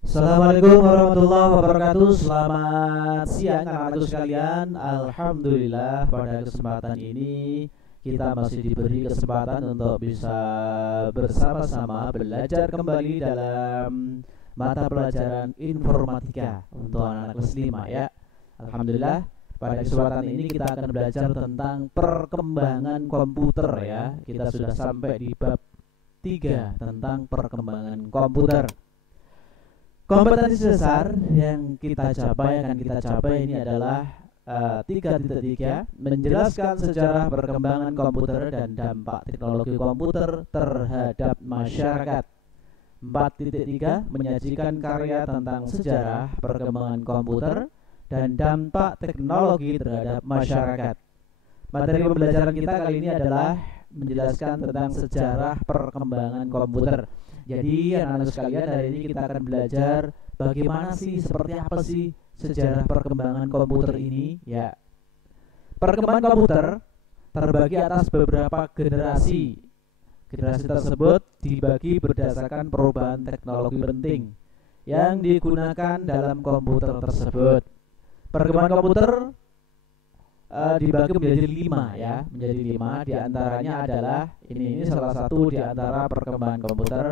Assalamualaikum warahmatullahi wabarakatuh. Selamat siang anak-anakku sekalian. Alhamdulillah pada kesempatan ini kita masih diberi kesempatan untuk bisa bersama-sama belajar kembali dalam mata pelajaran informatika untuk anak kelas 5 ya. Alhamdulillah pada kesempatan ini kita akan belajar tentang perkembangan komputer ya. Kita sudah sampai di bab 3 tentang perkembangan komputer. Kompetensi dasar yang kita capai akan kita capai ini adalah 3.3 menjelaskan sejarah perkembangan komputer dan dampak teknologi komputer terhadap masyarakat. 4.3 menyajikan karya tentang sejarah perkembangan komputer dan dampak teknologi terhadap masyarakat. Materi pembelajaran kita kali ini adalah menjelaskan tentang sejarah perkembangan komputer. Jadi anak-anak sekalian, hari ini kita akan belajar bagaimana sih, seperti apa sih sejarah perkembangan komputer ini ya. Perkembangan komputer terbagi atas beberapa generasi. Generasi tersebut dibagi berdasarkan perubahan teknologi penting yang digunakan dalam komputer tersebut. Perkembangan komputer dibagi menjadi 5 ya, menjadi 5. Di antaranya adalah ini salah satu di antara perkembangan komputer.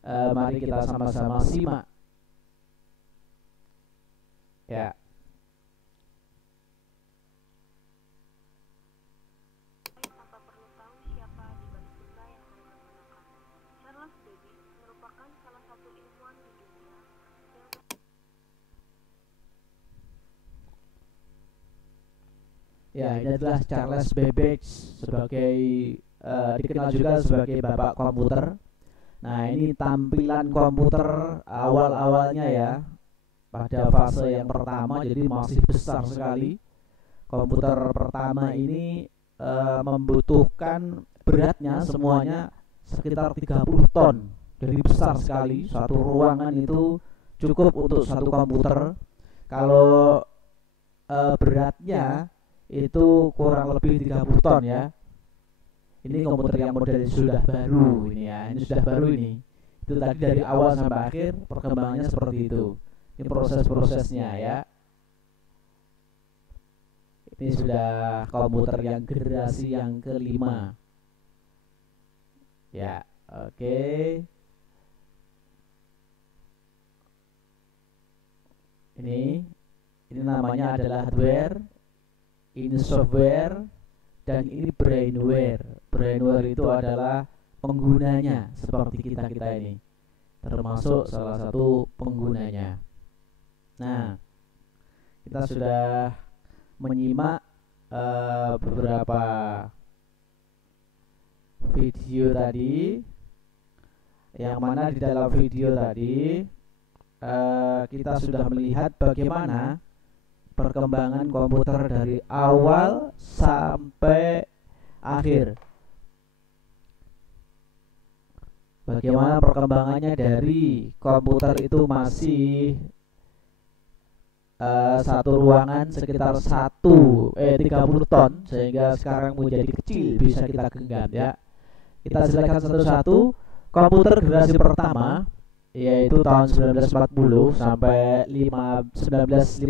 Mari kita sama-sama simak ya. Tanpa perlu tahu siapa di balik benda yang mereka gunakan. Charles Babbage merupakan salah satu ilmuwan di dunia yang Ya, ini adalah Charles Babbage sebagai dikenal juga sebagai bapak komputer. Nah, ini tampilan komputer awal-awalnya ya. Pada fase yang pertama, jadi masih besar sekali. Komputer pertama ini membutuhkan beratnya semuanya sekitar 30 ton. Jadi besar sekali. Satu ruangan itu cukup untuk satu komputer. Kalau beratnya itu kurang lebih 30 ton ya. Ini komputer yang model sudah baru ini ya. Ini sudah baru ini. Itu tadi dari awal sampai akhir perkembangannya seperti itu. Ini proses-prosesnya ya. Ini sudah komputer yang generasi yang kelima. Ya, oke. Ini namanya adalah hardware, ini software, dan ini brainware. Brainware itu adalah penggunanya seperti kita ini, termasuk salah satu penggunanya. Nah, kita sudah menyimak beberapa video tadi, yang mana di dalam video tadi kita sudah melihat bagaimana perkembangan komputer dari awal sampai akhir. Bagaimana perkembangannya dari komputer itu masih satu ruangan sekitar 30 ton sehingga sekarang menjadi kecil, bisa kita genggam ya. Kita jelaskan satu-satu. Komputer generasi pertama yaitu tahun 1940 sampai 1956.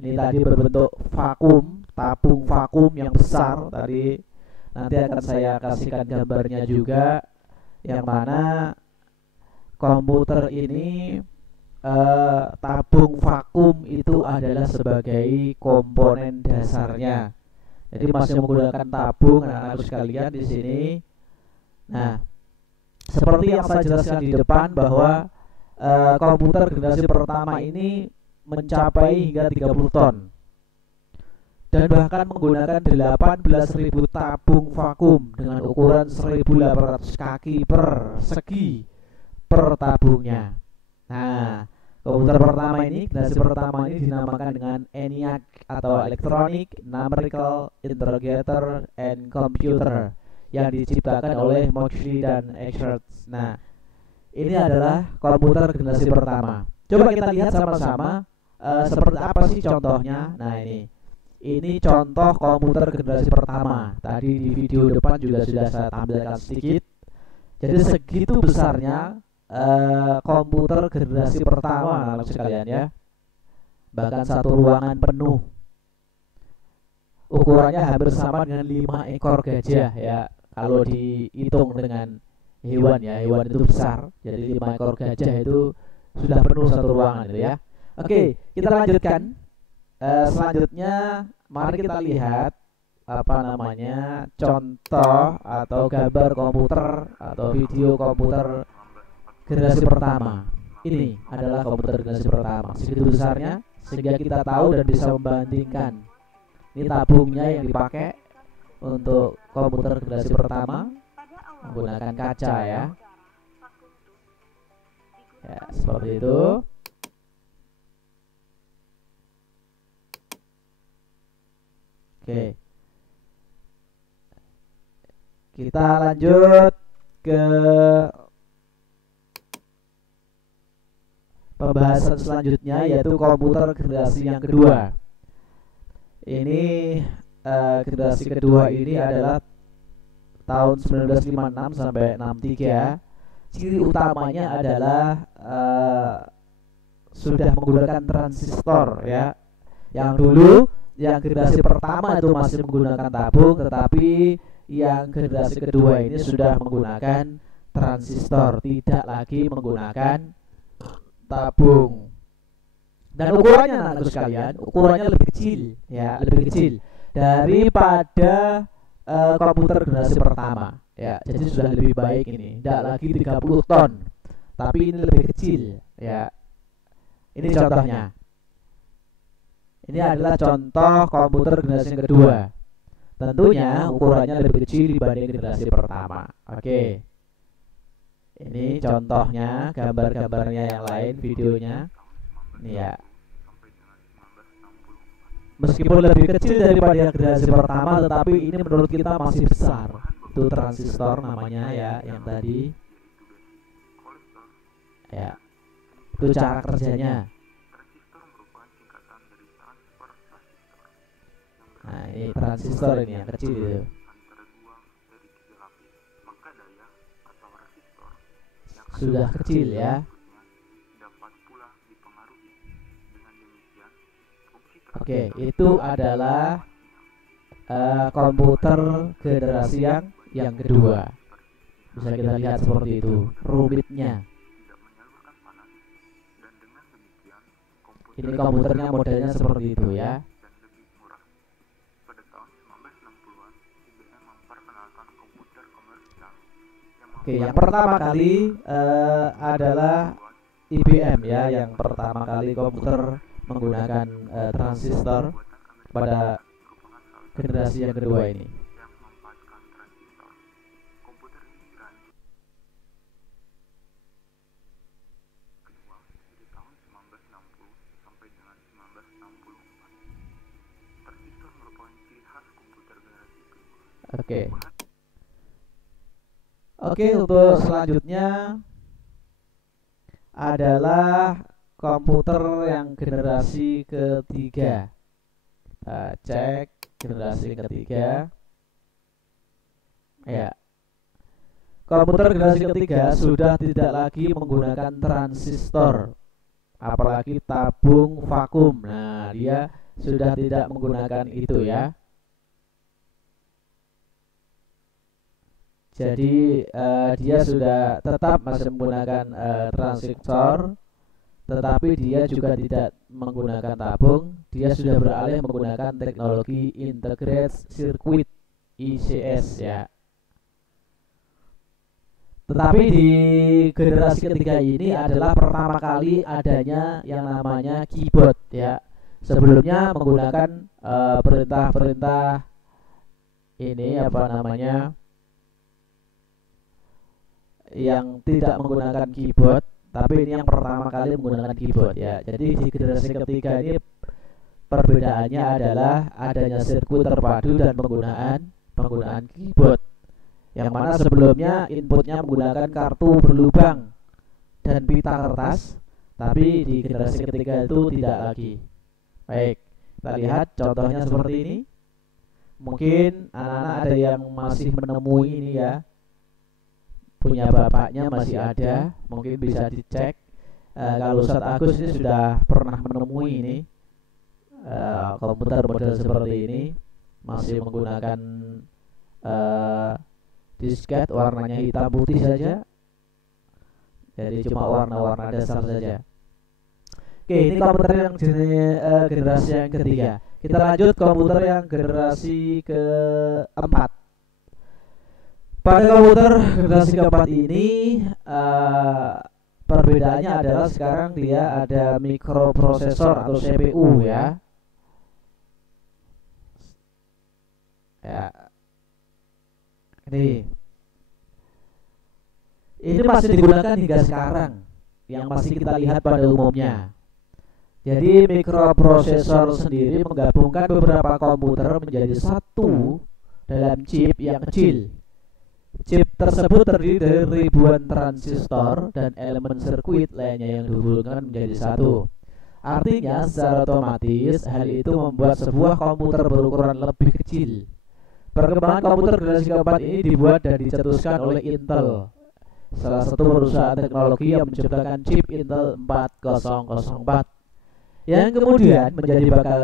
Ini tadi berbentuk vakum, tabung vakum yang besar tadi. Nanti akan saya kasihkan gambarnya juga, yang mana komputer ini tabung vakum itu adalah sebagai komponen dasarnya. Jadi masih menggunakan tabung anak-anak sekalian di sini. Nah, seperti yang saya jelaskan di depan bahwa komputer generasi pertama ini mencapai hingga 30 ton dan bahkan menggunakan 18.000 tabung vakum dengan ukuran 1.800 kaki persegi per tabungnya. Nah, komputer pertama ini, generasi pertama ini dinamakan dengan ENIAC atau Electronic Numerical Interrogator and Computer, yang diciptakan oleh Moxley dan Eckert. Nah, ini adalah komputer generasi pertama. Coba kita lihat sama-sama seperti apa sih contohnya. Nah, ini contoh komputer generasi pertama. Tadi di video depan juga sudah saya tampilkan sedikit. Jadi segitu besarnya komputer generasi pertama anak sekalian ya. Bahkan satu ruangan penuh. Ukurannya hampir sama dengan 5 ekor gajah ya. Kalau dihitung dengan hewan ya, hewan itu besar. Jadi 5 ekor gajah itu sudah penuh satu ruangan itu ya. Oke, kita lanjutkan. Selanjutnya mari kita lihat apa namanya contoh atau gambar komputer atau video komputer generasi pertama. Ini adalah komputer generasi pertama. Segitu besarnya sehingga kita tahu dan bisa membandingkan. Ini tabungnya yang dipakai untuk komputer generasi pertama menggunakan kaca ya. Ya, seperti itu. Oke. Kita lanjut ke pembahasan selanjutnya yaitu komputer generasi yang kedua. Ini generasi kedua ini adalah tahun 1956 sampai 63. Ciri utamanya adalah sudah menggunakan transistor ya. Yang dulu yang generasi pertama itu masih menggunakan tabung, tetapi yang generasi kedua ini sudah menggunakan transistor, tidak lagi menggunakan tabung. Dan ukurannya anak-anak sekalian, ukurannya lebih kecil ya, lebih kecil daripada komputer generasi pertama ya. Jadi sudah lebih baik ini, tidak lagi 30 ton, tapi ini lebih kecil ya. Ini contohnya. Ini adalah contoh komputer generasi yang kedua. Tentunya ukurannya lebih kecil dibanding generasi pertama. Oke. Ini contohnya, gambar-gambarnya yang lain, videonya. Ini ya. Meskipun lebih kecil daripada generasi pertama, tetapi ini menurut kita masih besar. Itu transistor namanya ya, yang tadi. Ya. Itu cara kerjanya. Nah, ini transistor ini yang kecil itu. Sudah kecil ya. Oke, itu adalah komputer generasi yang kedua. Bisa kita lihat seperti itu rumitnya. Ini komputernya modelnya seperti itu ya. Oke, yang pertama kali adalah IBM ya, yang pertama kali komputer menggunakan transistor pada generasi yang kedua ini. Oke. Oke, untuk selanjutnya adalah komputer yang generasi ketiga. Kita cek generasi ketiga. Ya. Komputer generasi ketiga sudah tidak lagi menggunakan transistor, apalagi tabung vakum. Nah, dia sudah tidak menggunakan itu ya. Jadi dia sudah tetap masih menggunakan transistor, tetapi dia juga tidak menggunakan tabung. Dia sudah beralih menggunakan teknologi integrated circuit ICS ya. Tetapi di generasi ketiga ini adalah pertama kali adanya yang namanya keyboard ya. Sebelumnya menggunakan perintah-perintah ini apa namanya, yang tidak menggunakan keyboard, tapi ini yang pertama kali menggunakan keyboard ya. Jadi di generasi ketiga ini perbedaannya adalah adanya sirkuit terpadu dan penggunaan keyboard, yang mana sebelumnya inputnya menggunakan kartu berlubang dan pita kertas, tapi di generasi ketiga itu tidak lagi. Baik, kita lihat contohnya seperti ini. Mungkin anak-anak ada yang masih menemui ini ya, punya bapaknya masih ada, mungkin bisa dicek. Kalau Ustadz Agus ini sudah pernah menemui ini komputer model seperti ini, masih menggunakan disket warnanya hitam putih saja, jadi cuma warna-warna dasar saja. Oke, ini komputer yang generasi yang ketiga. Kita lanjut komputer yang generasi keempat. Pada komputer generasi keempat ini perbedaannya adalah sekarang dia ada mikroprosesor atau CPU ya. Ya. Ini masih digunakan hingga sekarang, yang masih kita lihat pada umumnya. Jadi mikroprosesor sendiri menggabungkan beberapa komputer menjadi satu dalam chip yang kecil. Chip tersebut terdiri dari ribuan transistor dan elemen sirkuit lainnya yang dihubungkan menjadi satu. Artinya secara otomatis hal itu membuat sebuah komputer berukuran lebih kecil. Perkembangan komputer generasi keempat ini dibuat dan dicetuskan oleh Intel, salah satu perusahaan teknologi yang menciptakan chip Intel 4004 yang kemudian menjadi bakal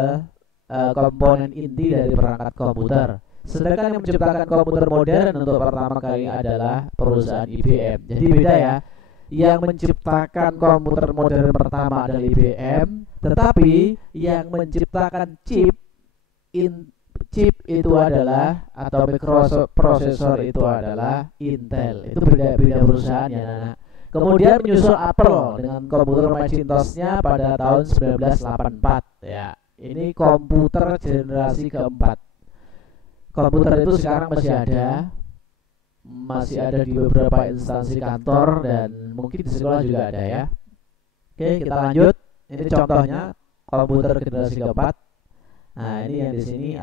komponen inti dari perangkat komputer. Sedangkan yang menciptakan komputer modern untuk pertama kali adalah perusahaan IBM. Jadi beda ya. Yang menciptakan komputer modern pertama adalah IBM, tetapi yang menciptakan chip itu adalah, atau mikroprosesor itu adalah Intel. Itu beda-beda perusahaan ya, anak. Kemudian menyusul Apple dengan komputer Macintosh-nya pada tahun 1984 ya. Ini komputer generasi keempat. Komputer itu sekarang masih ada di beberapa instansi kantor dan mungkin di sekolah juga ada ya. Oke, kita lanjut. Ini contohnya komputer generasi keempat. Nah, ini yang di sini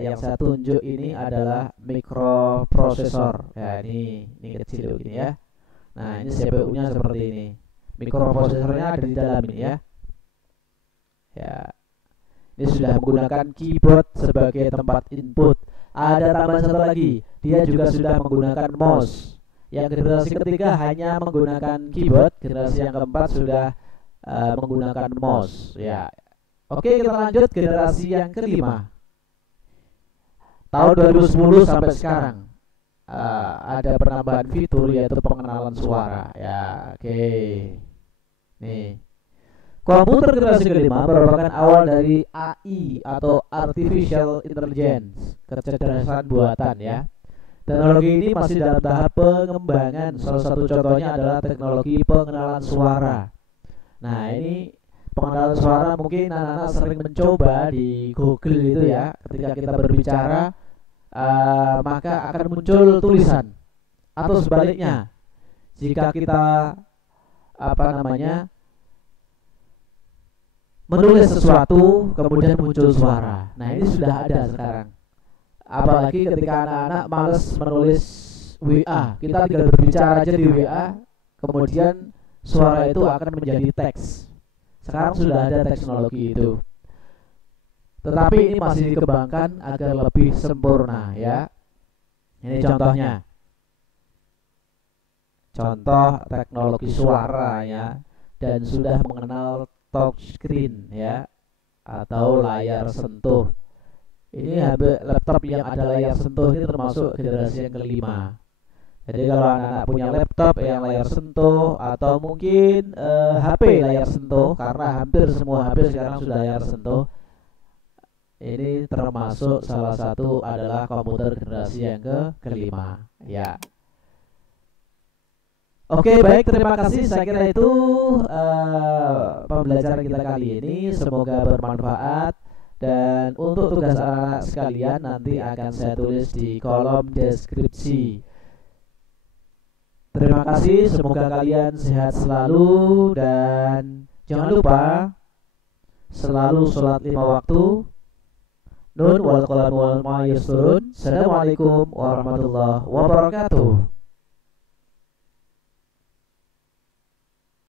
yang saya tunjuk ini adalah mikroprosesor. Ya, ini kecil begini ya. Nah, ini CPU-nya seperti ini. Mikroprosesornya ada di dalam ini ya. Ya. Ini sudah menggunakan keyboard sebagai tempat input. Ada tambahan satu lagi, dia juga sudah menggunakan mouse. Yang generasi ketiga hanya menggunakan keyboard, generasi yang keempat sudah menggunakan mouse. Ya, oke, kita lanjut generasi yang kelima. Tahun 2010 sampai sekarang ada penambahan fitur yaitu pengenalan suara. Ya, oke. Nih. Komputer generasi kelima merupakan awal dari AI atau Artificial Intelligence, kecerdasan buatan ya. Teknologi ini masih dalam tahap pengembangan. Salah satu contohnya adalah teknologi pengenalan suara. Nah, ini pengenalan suara mungkin anak-anak sering mencoba di Google itu ya. Ketika kita berbicara, maka akan muncul tulisan. Atau sebaliknya, jika kita menulis sesuatu kemudian muncul suara. Nah, ini sudah ada sekarang. Apalagi ketika anak-anak males menulis WA, kita tinggal berbicara aja di WA, kemudian suara itu akan menjadi teks. Sekarang sudah ada teknologi itu. Tetapi ini masih dikembangkan agar lebih sempurna ya. Ini contohnya. Contoh teknologi suara ya, dan sudah mengenal touchscreen ya, atau layar sentuh. Ini laptop yang ada layar sentuh ini termasuk generasi yang kelima. Jadi kalau anak-anak punya laptop yang layar sentuh atau mungkin HP layar sentuh, karena hampir semua HP sekarang sudah layar sentuh, ini termasuk salah satu adalah komputer generasi yang kelima ya. Oke, baik, terima kasih. Saya kira itu pembelajaran kita kali ini. Semoga bermanfaat. Dan untuk tugas anak-anak sekalian nanti akan saya tulis di kolom deskripsi. Terima kasih. Semoga kalian sehat selalu. Dan jangan lupa selalu sholat 5 waktu. Nun wal qalam wal ma yasturun. Assalamualaikum warahmatullahi wabarakatuh.